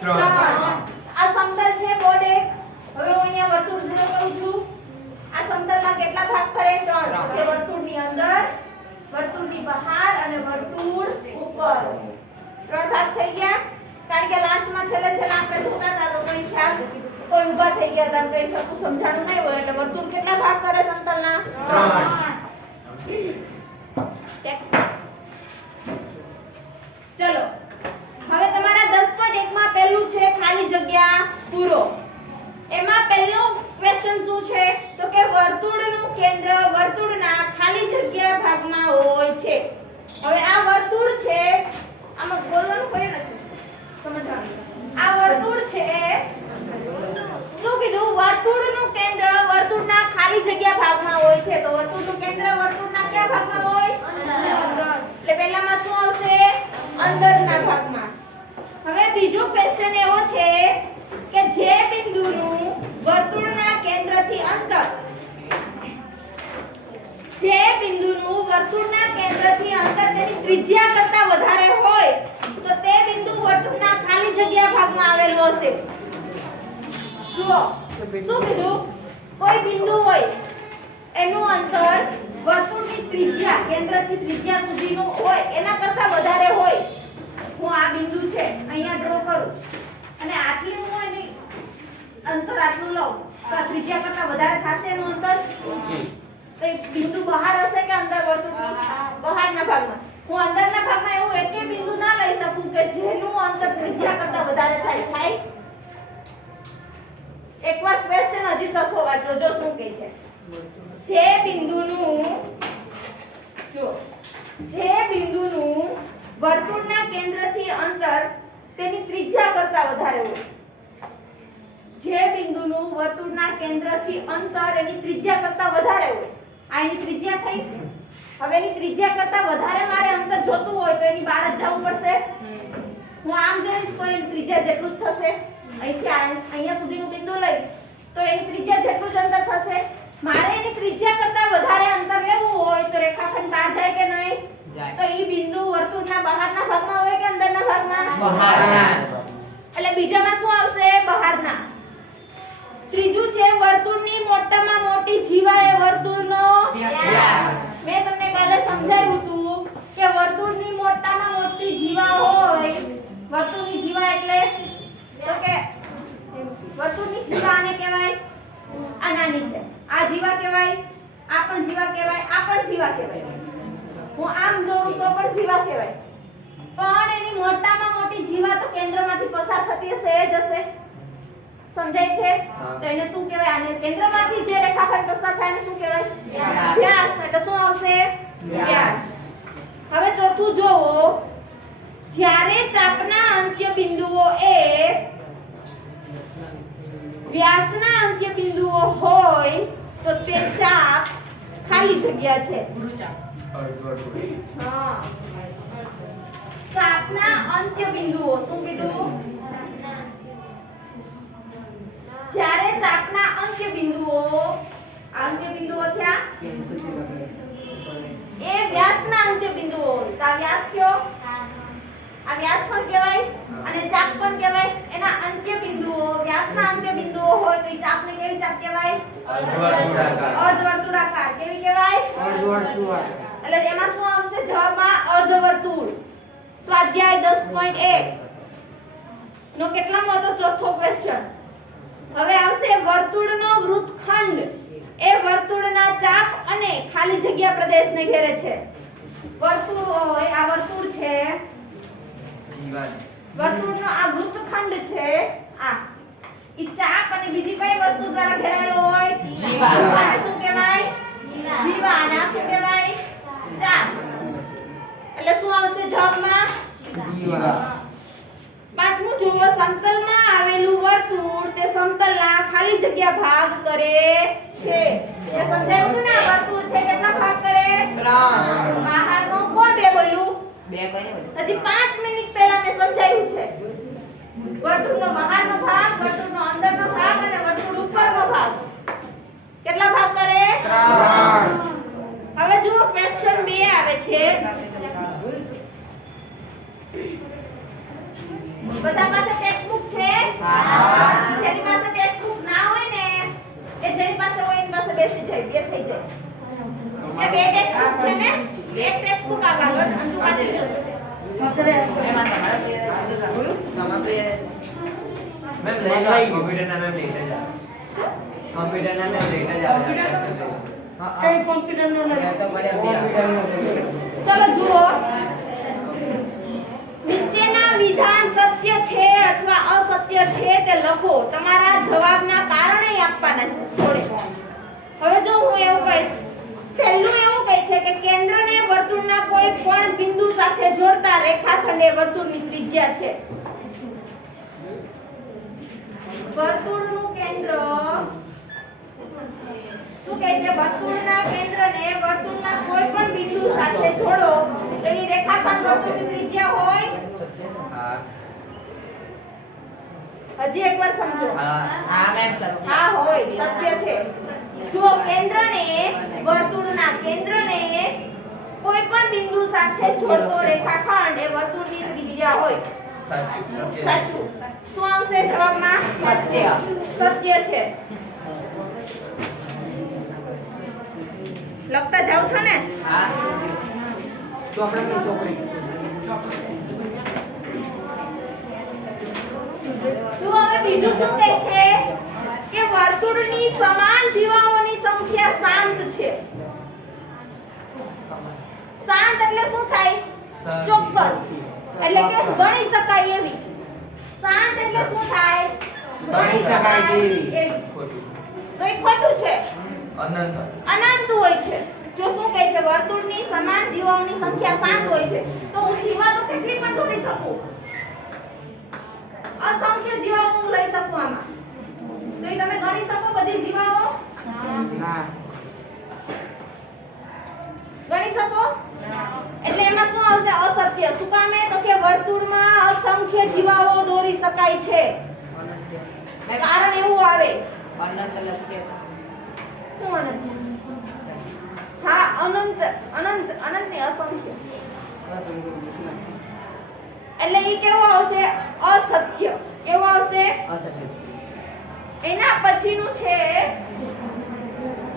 3 આ સમતલ છે બોર્ડ 1 હવે હું અહીંયા વર્તુળ ડ્રો કરું છું આ સમતલમાં કેટલા ભાગ કરે 3 એટલે વર્તુળની અંદર વર્તુળની બહાર અને વર્તુળ ઉપર 3 ભાગ થઈ ગયા કારણ કે લાસ્ટમાં છેલ્લે આપણે જોતા હતા તો કોઈ ખ્યાલ કોઈ ઊભા થઈ ગયા હતા કઈ શકું સમજાણું નહીં હોય એટલે વર્તુળ કેટલા ભાગ કરે સમતલના 3 ટેક્સ્ટ ચલો હવે તમારા 10.1 માં પહેલું છે ખાલી જગ્યા પૂરો એમાં પહેલો ક્વેશ્ચન શું છે તો કે વર્તુળનું કેન્દ્ર વર્તુળના ખાલી જગ્યા ભાગમાં હોય છે હવે આ વર્તુળ છે આમાં બોલવાનું કોઈ નથી સમજવાનું આ વર્તુળ છે શું કીધું વર્તુળનું કેન્દ્ર વર્તુળના ખાલી જગ્યા ભાગમાં હોય છે તો વર્તુળનું કેન્દ્ર વર્તુળના કયા ભાગમાં હોય અંદર એટલે પહેલામાં શું આવશે અંદરના ભાગમાં હવે બીજો ક્વેશ્ચન એવો છે કે જે બિંદુનું વર્તુળના કેન્દ્રથી અંતર તેની ત્રિજ્યા કરતા વધારે હોય તો તે બિંદુ વર્તુળના ખાલી જગ્યા ભાગમાં આવેલું હશે જુઓ શું કીધું કોઈ બિંદુ હોય એનું અંતર વર્તુળની ત્રિજ્યા કેન્દ્રથી ત્રિજ્યા સુધીનું હોય એના કરતા વધારે હોય હું આ બિંદુ છે અહીંયા ડ્રો કરું અને આટલી હું એની અંતર આટલું લઉં તો આ ત્રિજ્યા કરતા વધારે થશે એનું અંતર તો એક બિંદુ બહાર હશે કે અંદર વર્તુળની બહારના ભાગમાં હું અંદરના ભાગમાં એવું એકે બિંદુ ના લઈ શકું કે જેનું અંતર ત્રિજ્યા કરતા વધારે થાય એકવાર ક્વેશ્ચન હજી સરખો વાંચો જો શું કહે છે જે બિંદુનું વર્તુળના કેન્દ્રથી અંતર તેની ત્રિજ્યા કરતા વધારે હોય જે બિંદુનું વર્તુળના કેન્દ્રથી અંતર એની ત્રિજ્યા કરતા વધારે હોય આ એની ત્રિજ્યા થઈ હવે એની ત્રિજ્યા કરતા વધારે મારે અંતર જોતું હોય તો એની બહાર જ જવું પડશે હું આમ જોઈશ તો એની ત્રિજ્યા જેટલું જ થશે અહીંથી અહીંયા સુધીનું બિંદુ લઈશ તો એની ત્રિજ્યા જેટલું જ અંતર થશે મારે એની ત્રિજ્યા કરતા વધારે અંતર લેવું હોય તો રેખાખંડ બહાર જાય કે નહીં જાય તો ઈ બિંદુ વર્તુળના બહારના ભાગમાં હોય કે અંદરના ભાગમાં બહારના એટલે બીજામાં શું આવશે બહારના ત્રીજું છે વર્તુળની મોટામાં મોટી જીવા એ વર્તુળનો વ્યાસ મેં તમને કાલે સમજાવ્યું હતું કે વર્તુળની મોટામાં મોટી જીવા હોય વર્તુળની જીવા એટલે તો કે વર્તુળની જીવા આને કહેવાય આ નાની છે આ જીવા કહેવાય આ પણ જીવા કહેવાય આ પણ જીવા કહેવાય હું આમ દોરું તો પણ જીવા કહેવાય પણ એની મોટામાં મોટી જીવા તો કેન્દ્રમાંથી પસાર થતી હશે એ જ હશે સમજાય છે તો એને શું કહેવાય આને કેન્દ્રમાંથી જે રેખાખંડ પસાર થાય એને શું કહેવાય વ્યાસ એટલે શું આવશે વ્યાસ હવે ચોથું જોવો જ્યારે ચાપના અંત્ય બિંદુઓ એ વ્યાસના અંત્ય બિંદુઓ હોય તો તે ચાપ ખાલી જગ્યા છે હા ચાપના અંત્ય બિંદુઓ શું કીધું જ્યારે ચાપના અંત્ય બિંદુઓ થયા એ વ્યાસના અંત્ય બિંદુઓ તો આ વ્યાસ થયો આ વ્યાસ પણ કહેવાય અને ચાપ પણ કહેવાય એના અંત્ય બિંદુઓ વ્યાસના અંત્ય બિંદુઓ હોય તો એ ચાપને કેવી ચાપ કહેવાય અર્ધવર્તુળાકાર કેવી કહેવાય અર્ધવર્તુળાકાર એટલે એમાં શું આવશે જવાબમાં અર્ધવર્તુળ સ્વાધ્યાય 10.1 નો કેટલામો હતો ચોથો ક્વેશ્ચન હવે આવશે વર્તુળનો વૃત્તખંડ એ વર્તુળના ચાપ અને ખાલી જગ્યા પ્રદેશને ઘેરે છે વર્તુળ હોય આ વર્તુળ છે વર્તુળનો આ વૃત્તખંડ છે આ ઈ ચાપ અને બીજી કઈ વસ્તુ દ્વારા ઘેરાયેલો હોય જીવા આને શું કહેવાય જીવા અને આ શું કહેવાય ચાપ એટલે શું આવશે જવાબમાં જીવા પાંચમું જોવો સમતલમાં આવેલું વર્તુળ તે સમતલના ખાલી જગ્યા ભાગ કરે છે એ સમજાયું કે ના વર્તુળ છે કેટલા ભાગ કરે 3 બહારનો કોણ બે બોલ્યું બે કોઈને બોલ્યું હજી 5 મિનિટ પહેલા મેં સમજાયું છે વર્તુળનો બહારનો ભાગ વર્તુળનો અંદરનો ભાગ અને વર્તુળ ઉપરનો ભાગ કેટલા ભાગ કરે 3 હવે જુઓ ક્વેશ્ચન 2 આવે છે બધા પાસે ટેક્સ્ટ બુક છે એક ટેક્સ્ટ બુક આ કાગળ અને તું કાચી લે એમાં તમારે મેમ લઈ કોમ્પ્યુટર ના મેમ લઈને જાવ કોમ્પ્યુટર ના મેમ લઈને જાવ કઈ કોમ્પ્યુટર નો લઈ તો મળે ચલો જુઓ નીચેના વિધાન સત્ય છે અથવા અસત્ય છે તે લખો તમારા જવાબના કારણે આપવાના છે જોડે હવે જો હું એવું કહીશ પહેલું એવું કહે છે કે કેન્દ્રને વર્તુળના કોઈ પણ બિંદુ સાથે જોડતા રેખાખંડ એ વર્તુળની ત્રિજ્યા છે વર્તુળનું કેન્દ્ર શું કહે છે વર્તુળના કેન્દ્રને વર્તુળના કોઈ પણ બિંદુ સાથે જોડો તો એ રેખાખંડ વર્તુળની ત્રિજ્યા હોય હજી એકવાર સમજો હા મેમ સર હા હોય સત્ય છે જો કેન્દ્રને વર્તુળના કેન્દ્રને કોઈ પણ બિંદુ સાથે જોડતો રેખાખંડ એ વર્તુળની ત્રિજ્યા હોય સાચું શું આવશે જવાબમાં સત્ય સત્ય છે લખતા જાવ છો ને હા ચોપડાની ચોપડી તો હવે બીજું શું કહે છે કે વર્તુળની સમાન જીવાઓની સંખ્યા શાંત છે શાંત એટલે શું થાય ચોક્કસ એટલે કે ગણી શકાય એવી શાંત એટલે શું થાય ગણી શકાય તેવી. એવી. તો એ ખોટું છે અનંત હોય છે જો શું કહે છે વર્તુળની સમાન જીવાઓની સંખ્યા શાંત હોય છે તો હું જીવાઓ કેટલી પણ દોરી શકું અસંખ્ય જીવાઓ હું લઈ શકું આમાં તો એ તમે ગણી શકો બધી જીવાઓ ના ગણી શકો એટલે એમાં શું આવશે અસત્ય શું કામ તો કે વર્તુળમાં અસંખ્ય જીવાઓ દોરી શકાય છે કારણ એવું આવે અનંત લખીએ શું અનંત હા અનંત અનંત અનંત ને અસંખ્ય એટલે ઈ કેવું આવશે અસત્ય કેવું આવશે અસત્ય એના પછીનું છે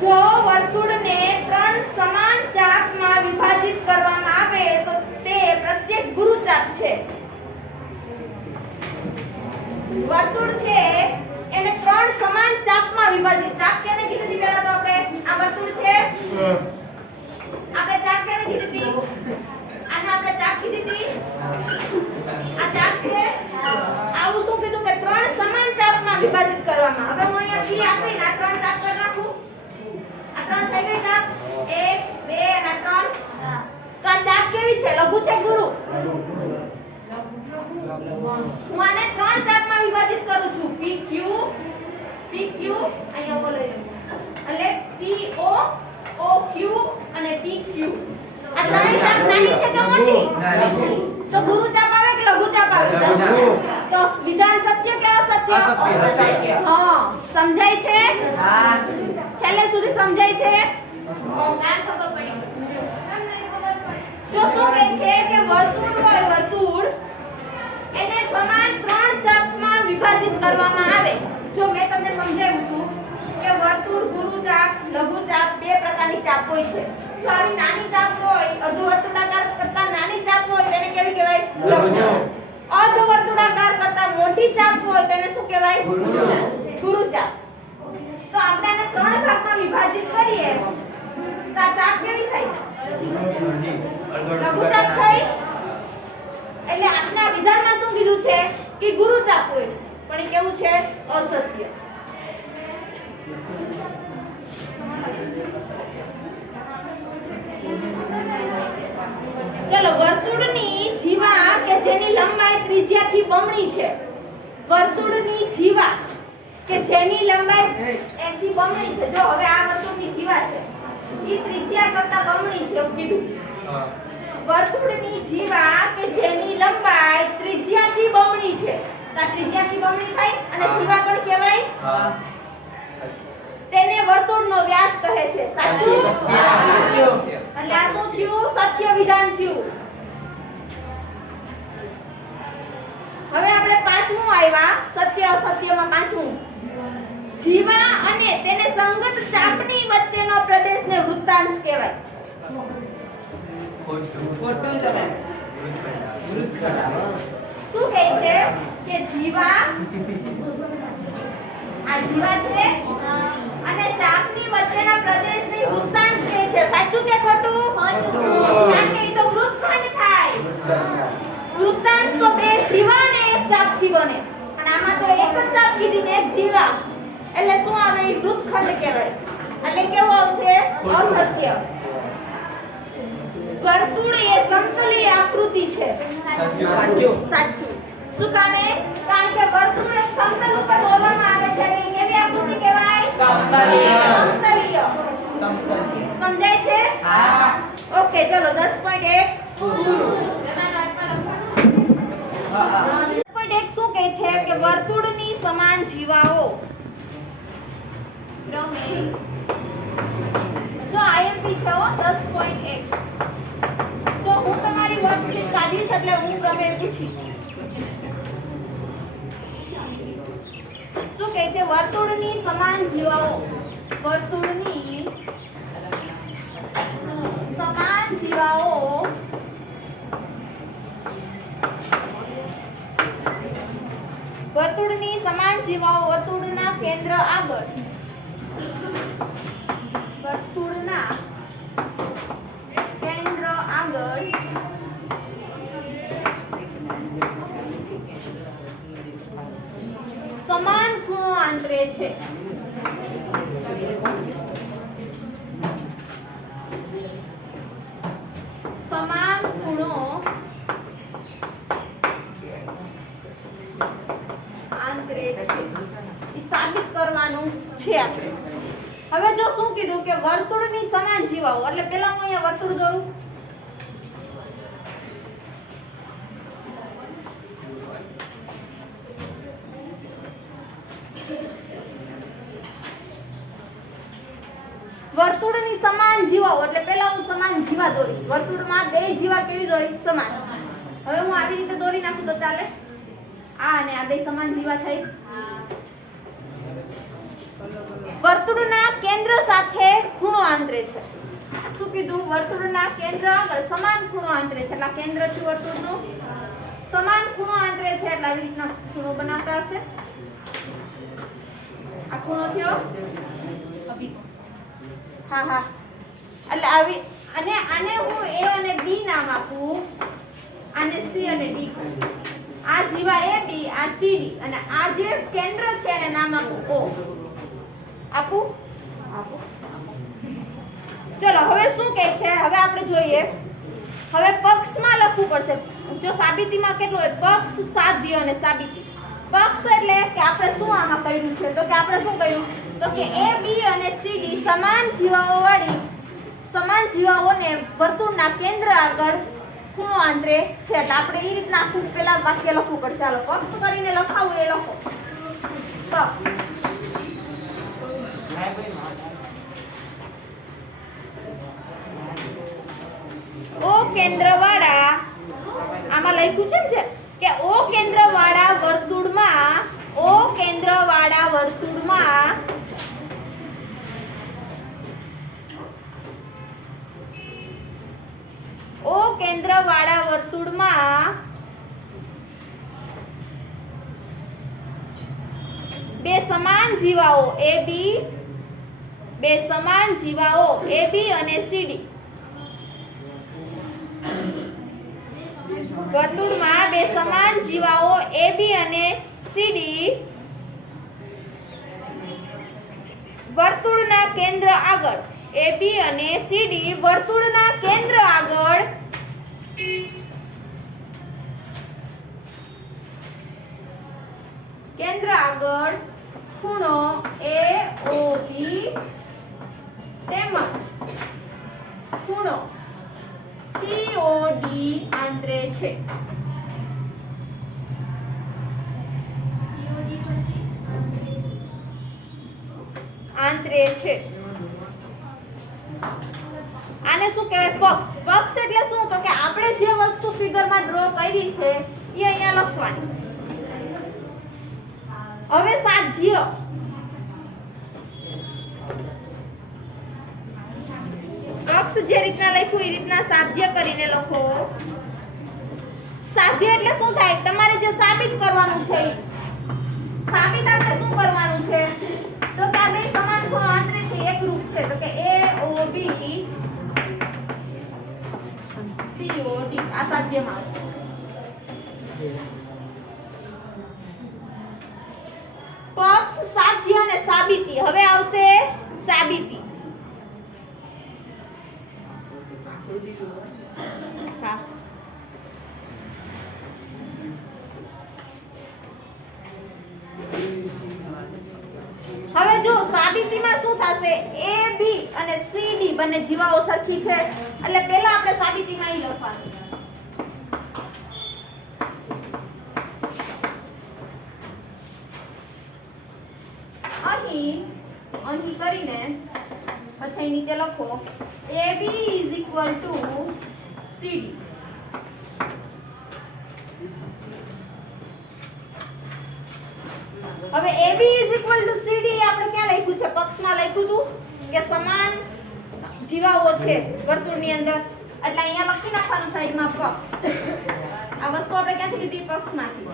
જો વર્તુળને 3 સમાન ચાપમાં વિભાજિત કરવામાં આવે તો તે પ્રત્યેક ગુરુચાપ છે વર્તુળ છે એને 3 સમાન ચાપમાં વિભાજિત ચાપ કેને કીધી હતી પહેલા તો આપણે આ વર્તુળ છે આપણે ચાપ કેને કીધી હતી આને આપણે ચાપ કીધી હતી આ ચાપ છે આવું શું કીધું કે 3 સમાન ચાપમાં વિભાજિત કરવામાં હવે હું અહીંયા જી આપીને આ 3 ચાપ કરી નાખું આ 3 થઈ ગઈ ચાપ 1 2 અને 3 તો આ ચાપ કેવી છે લઘુ છે ગુરુ હું આને 3 ચાપમાં વિભાજિત કરું છું PQ અહીંયા ઓ લઈ લો એટલે PO OQ અને PQ આ ત્રણેય ચાપ નાની છે કે મોટી નાની છે તો ગુરુ ચાપ આવે કે લઘુ ચાપ આવે તો વિધાન સત્ય કે અસત્ય અસત્ય. હા સમજાય છે હા છેલ્લે સુધી સમજાય છે તો શું કહે છે કે વર્તુળ હોય વર્તુળ એને સમાન 3 ચાપમાં વિભાજિત કરવામાં આવે જો મેં તમને સમજાવ્યું હતું કે વર્તુળ ગુરુ ચાપ લઘુ ચાપ બે પ્રકારની ચાપ હોય છે જો આવી નાની ચાપ હોય અર્ધ વર્તુળાકાર કરતા નાની ચાપ હોય તેને કેવી કહેવાય લઘુ ચાપ અર્ધ વર્તુળાકાર કરતા મોટી ચાપ હોય તેને શું કહેવાય ગુરુ ચાપ તો આપણે આને 3 ભાગમાં વિભાજિત કરીએ તો આ ચાપ કેવી થઈ લઘુ ચાપ થઈ એટલે આપના વિધાનમાં શું કીધું છે કે ગુરુ ચાપ હોય પણ એ કેવું છે અસત્ય ચલો વર્તુળની જીવા કે જેની લંબાઈ ત્રિજ્યાથી બમણી છે વર્તુળની જીવા કે જેની લંબાઈ એથી બમણી છે જો હવે આ વર્તુળની જીવા છે ઈ ત્રિજ્યા કરતા બમણી છે એવું કીધું વર્તુળની જીવા કે જેની લંબાઈ ત્રિજ્યાથી બમણી છે તો આ ત્રિજ્યાથી બમણી થાય અને જીવા પણ કહેવાય તેને વર્તુળનો વ્યાસ કહે છે સાચું સાચું. એટલે આ શું થયું સત્ય વિધાન થયું હવે આપણે પાંચમું આવ્યા સત્ય અસત્યમાં પાંચમું જીવા અને તેને સંગત ચાપની વચ્ચેનો પ્રદેશને વૃત્તાંશ કહેવાય ખોટું તમે વૃત્ત કરાવો. શું કહે છે કે જીવા આ જીવા છે અને ચાપની વચ્ચેના પ્રદેશને વૃત્તાંશ કહે છે. સાચું કે ખોટું? કારણ કે ઈ તો વૃત્તખંડ થાય. વૃત્તાંશ તો બે જીવા ને એક ચાપથી બને અને આમાં તો એક જ ચાપ કીધી ને એક જીવા એટલે શું આવે? ઈ વૃત્તખંડ કહેવાય. એટલે કેવું આવશે? અસત્ય. વર્તુળ એ સમતલી આકૃતિ છે. સાચું. સાચું. શું કામે? કારણ કે વર્તુળ એક સમતલ ઉપર દોરવામાં આવે છે એટલે કેવી આકૃતિ કહેવાય? સમતલીય. સમતલીય. સમતલીય. સમજાય છે? હા. ઓકે ચલો 10.1 પૂરું. 10.1 શું કહે છે કે વર્તુળની સમાન જીવાઓ રમે. જો આઈએમપી છે હો 10.1 તો હું તમારી વર્કશીટ કાઢીશ એટલે હું પ્રમેય પૂછીશ. શું કહે છે? વર્તુળની સમાન જીવાઓ. વર્તુળની સમાન જીવાઓ વર્તુળની સમાન જીવાઓ વર્તુળના કેન્દ્ર આગળ વર્તુળના કેન્દ્ર આગળ સમાન ખૂણો આંતરે છે. સમાન ખૂણો આંતરે છે. ઈ સાબિત કરવાનું છે આપણે. હવે જો શું કીધું કે વર્તુળની સમાન જીવાઓ એટલે પહેલા હું અહીંયા વર્તુળ દોરું. વર્તુળની સમાન જીવાઓ એટલે પહેલા હું સમાન જીવા દોરીશ. વર્તુળમાં બે જીવા કેવી દોરીશ? સમાન. હવે હું આવી રીતે દોરી નાખું તો ચાલે? આ અને આ બે સમાન જીવા થઈ. વર્તુળના કેન્દ્ર સાથે ખૂણો આંતરે છે. શું કીધું? વર્તુળના કેન્દ્ર આગળ સમાન ખૂણો આંતરે છે. એટલે આ કેન્દ્રથી વર્તુળનો સમાન ખૂણો આંતરે છે એટલે આવી રીતના ખૂણો બનાવતા હશે. આ ખૂણો થયો. હા હા એટલે આવી અને આને હું A અને B નામ આપું. આને C અને D કહું. આ જીવા AB આ CD અને આ જે કેન્દ્ર છે એને નામ આપું O. આપું? ચલો હવે શું કહે છે? હવે આપણે જોઈએ. હવે પક્ષમાં લખવું પડશે. જો સાબિતીમાં કેટલું હોય? પક્ષ, સાધ્ય અને સાબિતી. પક્ષ એટલે કે આપણે શું આમાં કર્યું છે? તો કે આપણે શું કર્યું? તો કે AB અને CD સમાન જીવાઓને વર્તુળના કેન્દ્ર આગળ ખૂણો આંતરે છે. એટલે આપણે એ રીતના આખું પેલા વાક્ય લખવું પડશે. હાલો પક્ષ કરીને લખાવું એ લખો. પક્ષ O કેન્દ્રવાળા આમાં લખ્યું છે ને કે O કેન્દ્રવાળા વર્તુળમાં બે સમાન જીવાઓ AB અને CD વર્તુળમાં બે સમાન જીવાઓ AB અને CD વર્તુળના કેન્દ્ર આગળ AB અને CD વર્તુળના કેન્દ્ર આગળ ખૂણો AOB તેમજ ખૂણો COD આંતરે છે. આને શું કહેવાય? પક્ષ. પક્ષ એટલે શું? તો કે આપણે જે વસ્તુ ફિગરમાં ડ્રો કરી છે એ અહીંયા લખવાની. હવે સાધ્ય. પક્ષ પક્ષ જે રીતના લખ્યું એ રીતના સાધ્ય કરીને લખો. સાધ્ય એટલે શું થાય? તમારે જે સાબિત કરવાનું છે ઈ. સાબિત આપણે શું કરવાનું છે? તો કે આ બે સમાન ખૂણો આંતરે છે, એકરૂપ છે. તો કે AOB COD આ સાધ્યમાં આવે. પક્ષ, સાધ્ય અને સાબિતી. હવે આવશે સાબિતી. હા. હવે જો સાબિતીમાં શું થશે? AB અને CD બંને જીવાઓ સરખી છે એટલે પહેલા આપણે સાબિતીમાં ઈ લખવાનું. અહીં કરીને પછી નીચે લખો AB CD. હવે AB CD આપણે ક્યાં લખ્યું છે? પક્ષમાં લખ્યું હતું કે સમાન જીવાઓ છે વર્તુળની અંદર, એટલે અહીંયા લખી નાખવાનું સાઈડમાં પક્ષ. આ વસ્તુ આપણે ક્યાંથી લીધી? પક્ષમાંથી.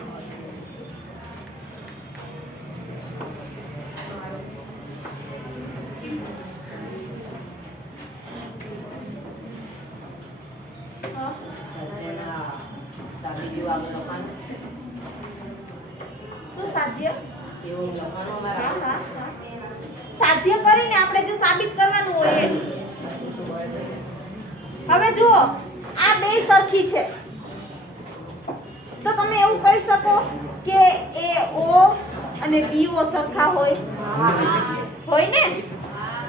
શું સાધ્ય? સાધ્ય કરીને આપણે જે સાબિત કરવાનું હોય એ. હવે જુઓ આ બે સરખી છે તો તમે એવું કહી શકો કે AO અને BO સરખા હોય ને?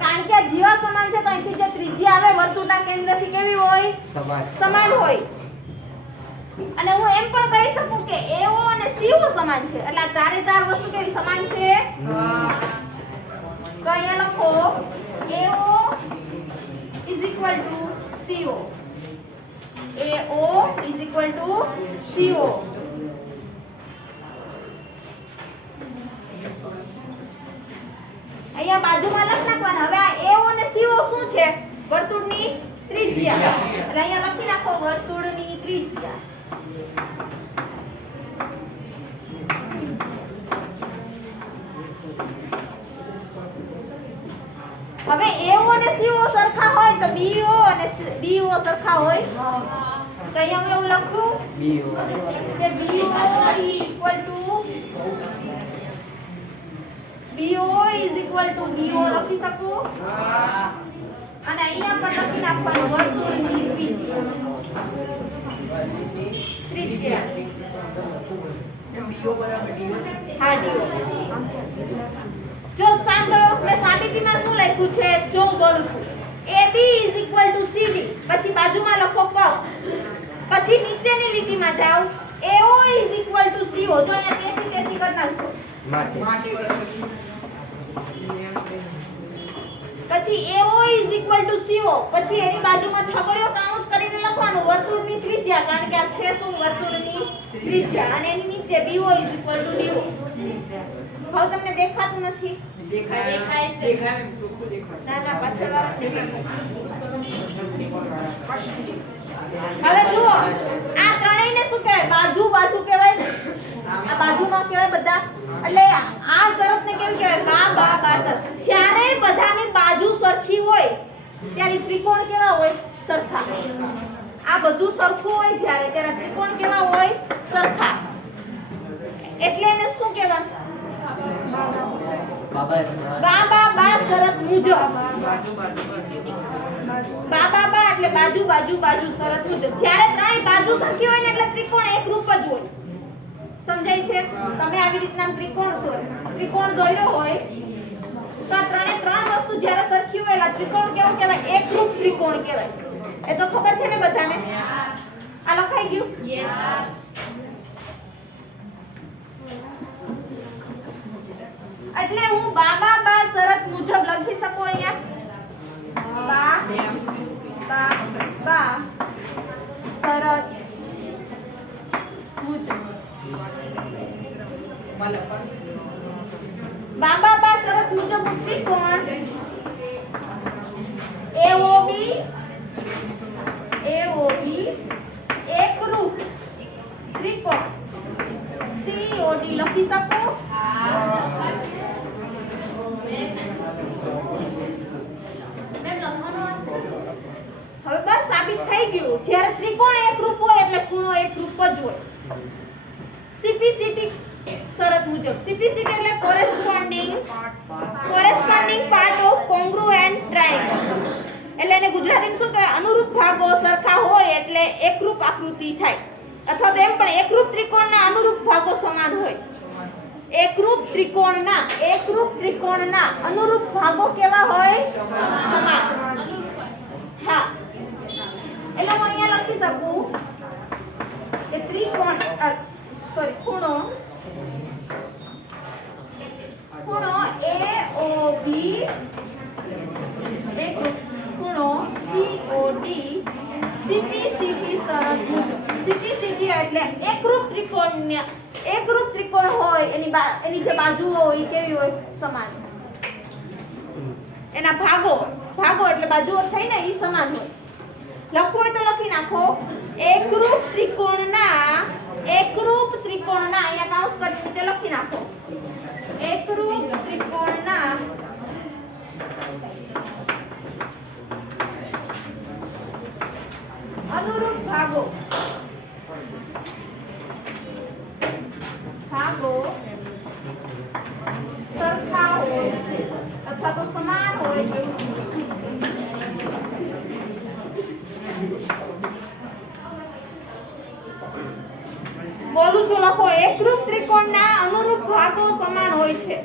કારણ કે જીવા સમાન છે તો અહીંથી જે ત્રિજ્યા આવે વર્તુળના કેન્દ્રથી કેવી હોય? સમાન હોય. અને હું એમ પણ કહી શકું કે AO અને CO સમાન છે એટલે આ ચારે ચાર વસ્તુ કેવી સમાન છે? તો અહીંયા લખો AO CO. AO CO. અહીંયા બાજુમાં લખ નાખવાના. હવે આ AO અને CO શું છે? વર્તુળની ત્રિજ્યા. એટલે અહીંયા લખી નાખો વર્તુળની ત્રિજ્યા. હવે AO અને CO સરખા હોય તો BO અને DO સરખા હોય. તો અહીંયા હું એવું લખું કે BO is equal to DO લખી શકું. અને અહીંયા પણ લખી નાખવાનું વર્તુળની ત્રિજ્યા. હા, DO. જો સાંભળો મેં સાબિતીમાં શું લખ્યું છે? જો હું બોલું છું AB is equal to CD, પછી બાજુમાં લખો પક્ષ, પછી નીચેની લીટીમાં જાઓ AO is equal to CO. જો અહીંયા તેથી કરી નાખજો. પછી AO is equal to CO, પછી એની બાજુમાં છગડીયો કૌંસ કરીને લખવાનું વર્તુળની ત્રિજ્યા, કારણ કે આ છે શું? વર્તુળની ત્રિજ્યા. અને એની નીચે BO is equal to DO. હવે તમને દેખાતું નથી? દેખાય છે. ના ના પાછળ હવે જુઓ આ ત્રણેયને શું કહેવાય? બાજુ કહેવાય. આ બાજુમાં કહેવાય બધા. એટલે આ શરતને કેમ કહેવાય? બા શરત. જ્યારે બધાની બાજુ સરખી હોય ત્યારે ત્રિકોણ કેવા હોય? સરખા. આ બધું સરખું હોય જ્યારે ત્યારે ત્રિકોણ કેવા હોય? સરખા. એટલે એને શું કહેવાનું? બા શરત મુજબ. બા એટલે બાજુ શરત મુજબ. જ્યારે ત્રણેય બાજુ સરખી હોય ને એટલે ત્રિકોણ એકરૂપ જ હોય. સમજાય છે? તમે આવી રીતના ત્રિકોણ દોર્યો હોય તો આ ત્રણ વસ્તુ જ્યારે સરખી હોય એટલે ત્રિકોણ કેવો કહેવાય? એકરૂપ ત્રિકોણ કહેવાય. એ તો ખબર છે ને બધાને? આ લખાઈ ગયું? યસ. એટલે હું બા શરત મુજબ લખી શકું અહીંયા બા શરત મુજબ. બા શરત મુજબ ત્રિકોણ AOB થઈ ગયું. જ્યારે ત્રિકોણ એકરૂપ હોય એટલે ખૂણો એકરૂપ જ હોય. CPCT શરત મુજબ CPCT એટલે કોરેસ્પોન્ડિંગ પાર્ટ ઓફ કોંગ્રુએન્ટ ટ્રાયેંગલ. એટલે એને ગુજરાતીમાં શું કહેવાય? અનુરૂપ ભાગો સરખા હોય એટલે એકરૂપ આકૃતિ થાય. અથવા તો એમ પણ એકરૂપ ત્રિકોણના અનુરૂપ ભાગો સમાન હોય. એકરૂપ ત્રિકોણના અનુરૂપ ભાગો કેવા હોય? સમાન. હા, એટલે હું અહીંયા લખી શકું કે ખૂણો AOB એકરૂપ ખૂણો COD CPCT શરત મુજબ. CPCT એટલે એકરૂપ ત્રિકોણ હોય એની જે બાજુઓ હોય કેવી હોય? સમાન. એના ભાગો એટલે બાજુઓ થઈ ને ઈ સમાન હોય. લખવું હોય તો લખી નાખો એકરૂપ ત્રિકોણના અહીંયા કાઉન્સ કરીને નીચે લખી નાખો. એકરૂપ ત્રિકોણના અનુરૂપ ભાગો સરખા હોય છે અથવા તો સમાન હોય છે. બોલું છું, લખો એકરૂપ ત્રિકોણના અનુરૂપ ભાગો સમાન હોય છે.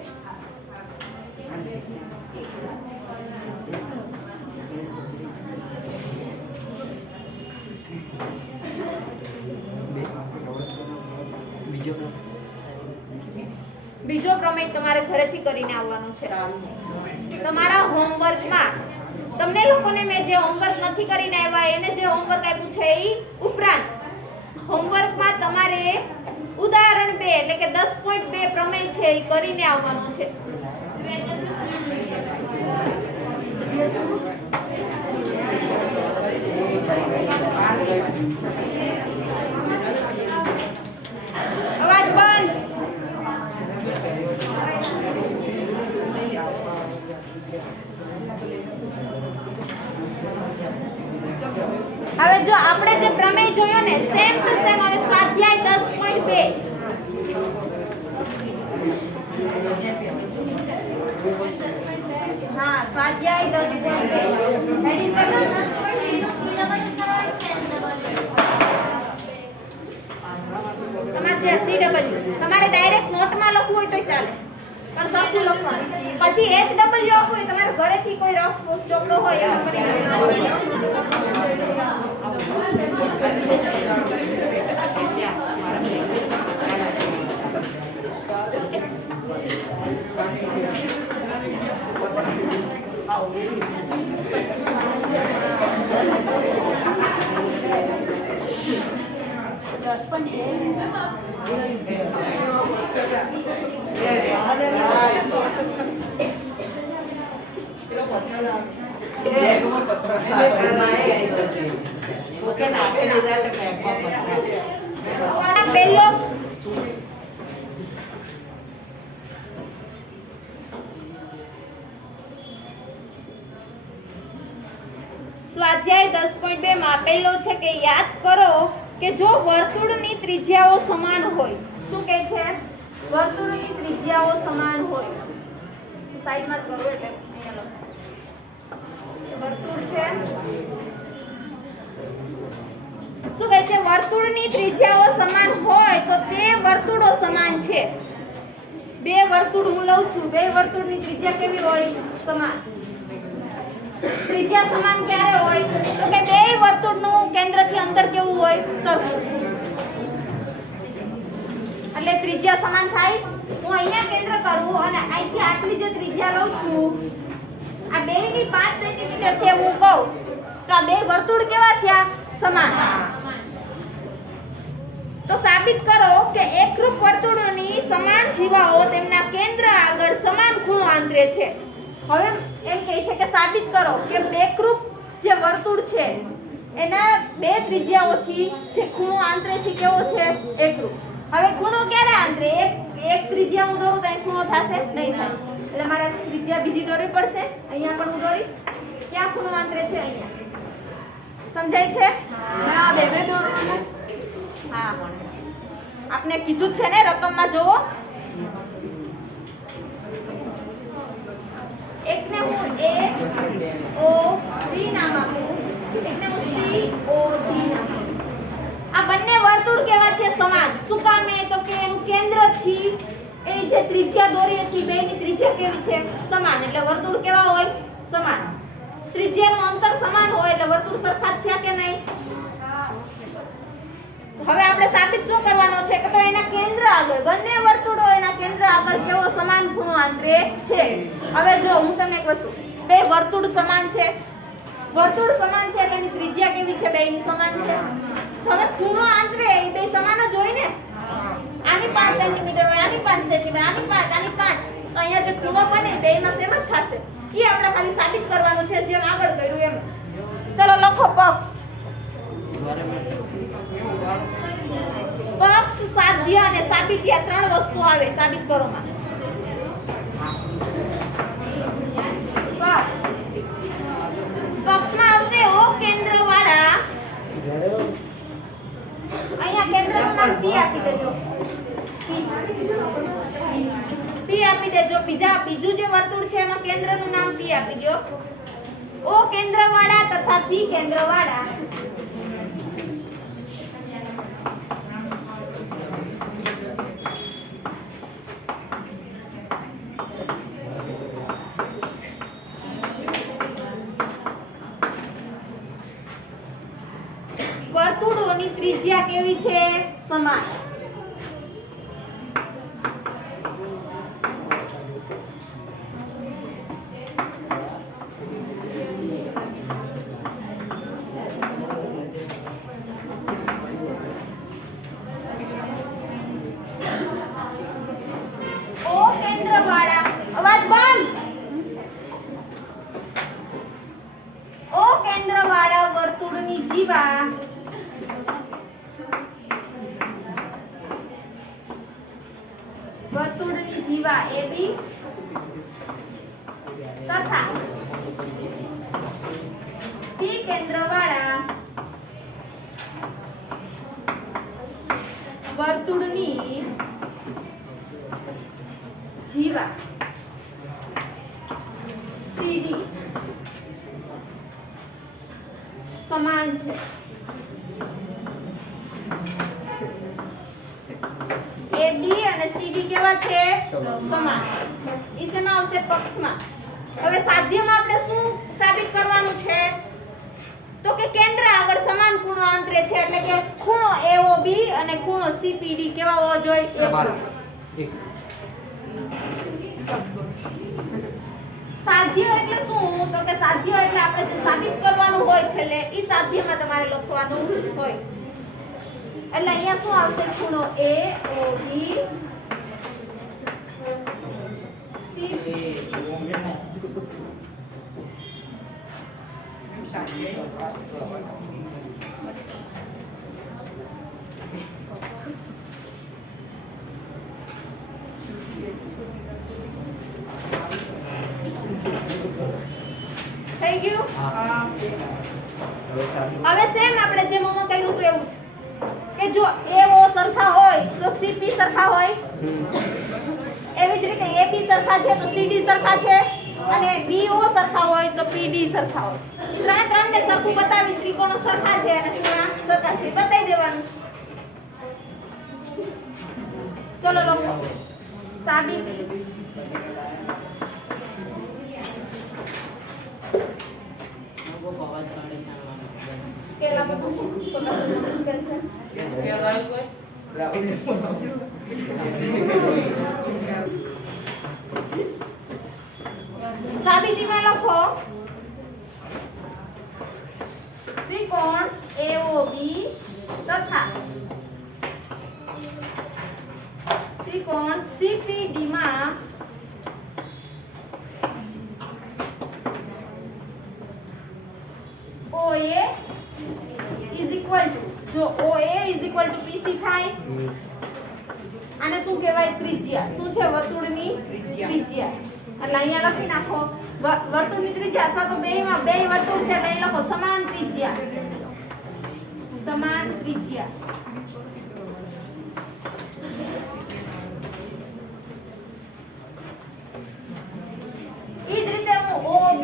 બીજો પ્રમેય તમારે ઘરેથી કરીને આવવાનો છે. તમારા હોમવર્કમાં તમને લોકોને મેં જે હોમવર્ક નથી કરીને આવ્યા એને જે હોમવર્ક આપ્યું છે એ ઉપરાંત હોમવર્કમાં તમારે ઉદાહરણ 2 એટલે કે 10.2 પ્રમેય છે એ કરીને આવવાનું છે. અવાજ બંધ. હવે જો આપણે જે પ્રમેય જોયો ને સેમ ટુ સેમ હવે સ્વાધ્યાય 10.2 હા સ્વાધ્યાય 10.2 તમારે જે CW તમારે ડાયરેક્ટ નોટમાં લખવું હોય તો ચાલે પણ સરખું લખવાનું. પછી HW આપવું હોય તમારે ઘરેથી કોઈ રફ ચોકડો હોય એમાં કરી પહેલો સ્વાધ્યાય 10.2 માં પહેલો છે કે યાદ કરો કે જો વર્તુળની ત્રિજ્યાઓ સમાન હોય. શું કહે છે? વર્તુળની ત્રિજ્યાઓ સમાન હોય. સાઈડમાં જ કરો એટલે અહીંયા લખો. વર્તુળ છે. શું કહે છે? વર્તુળની ત્રિજ્યાઓ સમાન હોય તો તે વર્તુળો સમાન છે. બે વર્તુળ હું લઉં છું. બે વર્તુળની ત્રિજ્યા કેવી હોય? સમાન. ત્રિજ્યા સમાન ક્યારે હોય? તો કે બે વર્તુળનું કેન્દ્રથી અંતર કેવું હોય? સરખું. એટલે ત્રિજ્યા સમાન થાય. હું અહીંયા કેન્દ્ર કરું અને અહીંથી આટલી જે ત્રિજ્યા લઉં છું આ બેની 5 સેન્ટીમીટર છે હું કહું તો આ બે વર્તુળ કેવા થયા? સમાન. તો સાબિત કરો કે એકરૂપ વર્તુળોની સમાન જીવાઓ તેમના કેન્દ્ર આગળ સમાન ખૂણો આંતરે છે. હવે એમ કહે છે કે સાબિત કરો કે એકરૂપ જે વર્તુળ છે એના બે ત્રિજ્યાઓથી જે ખૂણો આંતરે છે કેવો છે? એકરૂપ. હવે ખૂણો ક્યારે આંતરે? એક ત્રિજ્યા હું દોરું તો અહીં ખૂણો થશે નહીં થાય. એટલે મારે ત્રિજ્યા બીજી દોરવી પડશે. અહીંયા પણ હું દોરીશ. ક્યાં ખૂણો આંતરે છે? અહીંયા. સમજાય છે? હા, આપને કીધું જ છે ને, રકમમાં જોવો. એકને હું A O B નામ આપું, એકને હું C O D નામ આપું. આ બંને વર્તુળ કેવા છે? સમાન. શું કામ? તો કે એનું કેન્દ્રથી એ જે ત્રિજ્યા દોરીએ છીએ બેની ત્રિજ્યા કેવી છે? સમાન. એટલે વર્તુળ કેવા હોય? સમાન. ત્રિજ્યાનું અંતર સમાન હોય એટલે વર્તુળ સરખા જ થયા કે નહીં? હવે આપણે સાબિત શું કરવાનો છે કે તો એના કેન્દ્ર આગળ બંને વર્તુળો એના કેન્દ્ર આગળ કેવો સમાન ખૂણો આંતરે છે. હવે જો હું તમને એક વસ્તુ, બે વર્તુળ સમાન છે, વર્તુળ સમાન છે એટલે એની ત્રિજ્યા કેવી છે? બેની સમાન છે. તો હવે ખૂણો આંતરે એ બે સમાન જ હોય ને. આની 5 સેન્ટીમીટર હોય, આની 5 સેન્ટીમીટર, આની 5, આની 5. તો અહીંયા જે ખૂણો બને બેમાં સેમ જ થશે. એ આપણે ખાલી સાબિત કરવાનું છે જેમ આગળ કર્યું એમ. ચલો લખો પક્ષ. પક્ષ, સાધ્ય અને સાબિતી આ ત્રણ વસ્તુ આવે સાબિત કરોમાં. પક્ષ, પક્ષમાં આવશે O કેન્દ્ર વાળા. અહીંયા કેન્દ્રનું નામ P આપી દેજો. P આપી દેજો. બીજું જે વર્તુળ છે એમાં કેન્દ્રનું નામ P આપી દો. O કેન્દ્ર વાળા તથા P કેન્દ્ર વાળા. વર્તુળોની ત્રિજ્યા કેવી છે? સમાન. O કેન્દ્રવાળા, અવાજ બંધ. O કેન્દ્રવાળા વર્તુળની જીવા AB તથા P કેન્દ્રવાળા વર્તુળની જીવા CD સમાન છે. AB અને CD કેવા છે? સમાન. ઈ શેમાં આવશે? પક્ષમાં. હવે સાધ્યમાં આપણે શું સાબિત કરવાનું છે? તો કે કેન્દ્ર આગળ સમાન ખૂણો આંતરે છે એટલે કે ખૂણો AOB અને ખૂણો CPD કેવા હોવો જોઈએ? સમાન. સાધ્ય એટલે શું? તો કે સાધ્ય એટલે આપણે જે સાબિત કરવાનું હોય છેલ્લે ઈ સાધ્યમાં તમારે લખવાનું હોય. એટલે અહીંયા શું આવશે? ખૂણો AOB CPD થઈ ગયું? હવે સેમ આપણે જે મોમાં કર્યું તો એવું જ કે જો AO સરખા હોય તો CP સરખા હોય, એવી જ રીતે AB સરખા છે તો CD સરખા છે અને BO સરખા હોય તો PD સરખા હોય. ત્રણને સરખું બતાવી ત્રિકોણો સરખા છે અને ખૂણા સરખા છે બતાવી દેવાનું. ચલો લખો સાબિતી. સ્કેલ આપો તો સ્કેલ છે. સ્કેલ આવી કોઈ સાબિતીમાં લખો ત્રિકોણ AOB તથા ત્રિકોણ CPD માં OA is equal to, જો OA is equal to PC થાય, આને શું કહેવાય? ત્રિજ્યા. શું છે? વર્તુળની ત્રિજ્યા. એટલે અહીંયા લખી નાખો વર્તુળની ત્રિજ્યા અથવા તો બે વર્તુળ છે એટલે અહીં લખો સમાન ત્રિજ્યા. સમાન ત્રિજ્યા. ઈ જ રીતે હું OB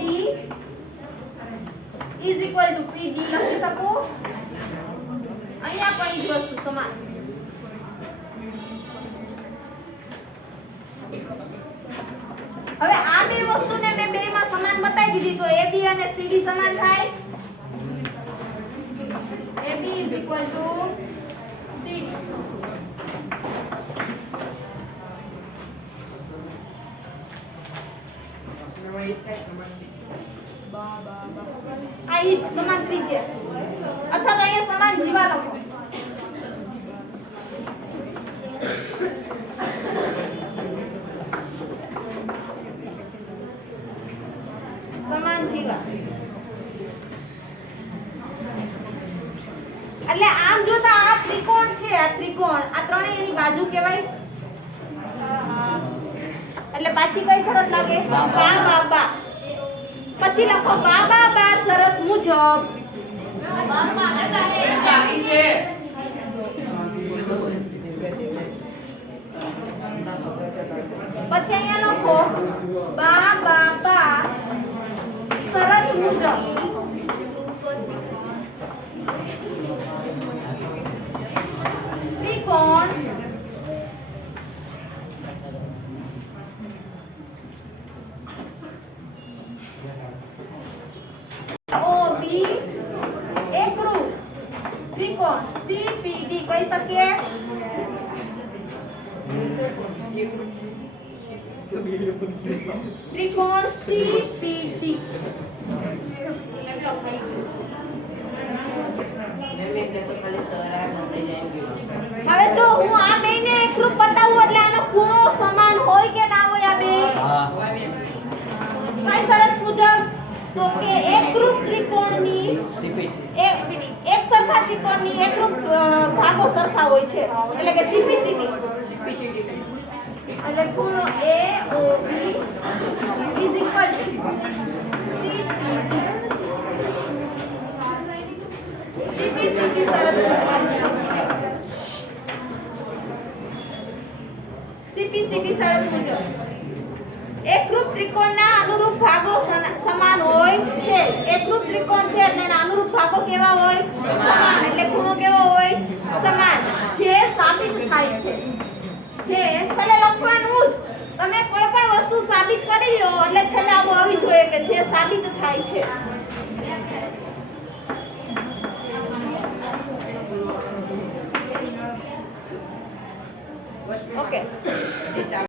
is equal to PD લખી શકું. અહીંયા પણ ઈ જ વસ્તુ સમાન. હવે આ બે વસ્તુને મેં બેમાં સમાન બતાવી દીધી તો AB અને CD સમાન થાય. AB is equal to CD. આ ઈ જ સમાન ત્રિજ્યા અથવા તો અહીંયા સમાન જીવા લખો. સમાન જીવા એટલે આમ જોતા આ ત્રિકોણ છે, આ ત્રિકોણ આ ત્રણેય એની બાજુ કહેવાય. એટલે પાછી કઈ શરત લાગે? બા બા બા. પછી લખો બા બા બા શરત મુજબ બાકી છે. પછી અહીંયા લખો બા બા બા શરત મુજબ ત્રિકોણ OB એકરૂપ ત્રિકોણ CPD કહી શકીએ. ત્રિકોણ CPD હવે જો હું આ બેને એકરૂપ બતાવું એટલે આનો ખૂણો સમાન હોય કે ના હોય? આ બે કઈ શરત મુજબ? તો કે એકરૂપ ત્રિકોણની એક સરખા ત્રિકોણની એકરૂપ ભાગો સરખા હોય છે એટલે કે CPCD. એટલે ખૂણો AOB is equal to CPCD શરત CPCD શરત મુજબ એકરૂપ ત્રિકોણના અનુરૂપ ભાગો સમાન હોય છે. એકરૂપ ત્રિકોણ છે એટલે એના અનુરૂપ ભાગો કેવા હોય? સમાન. એટલે ખૂણો કેવો હોય? સમાન. જે સાબિત થાય છે, જે છેલ્લે લખવાનું જ. તમે કોઈ પણ વસ્તુ સાબિત કરી લો એટલે છેલ્લે આવું આવી જોઈએ કે જે સાબિત થાય છે. ઓકે.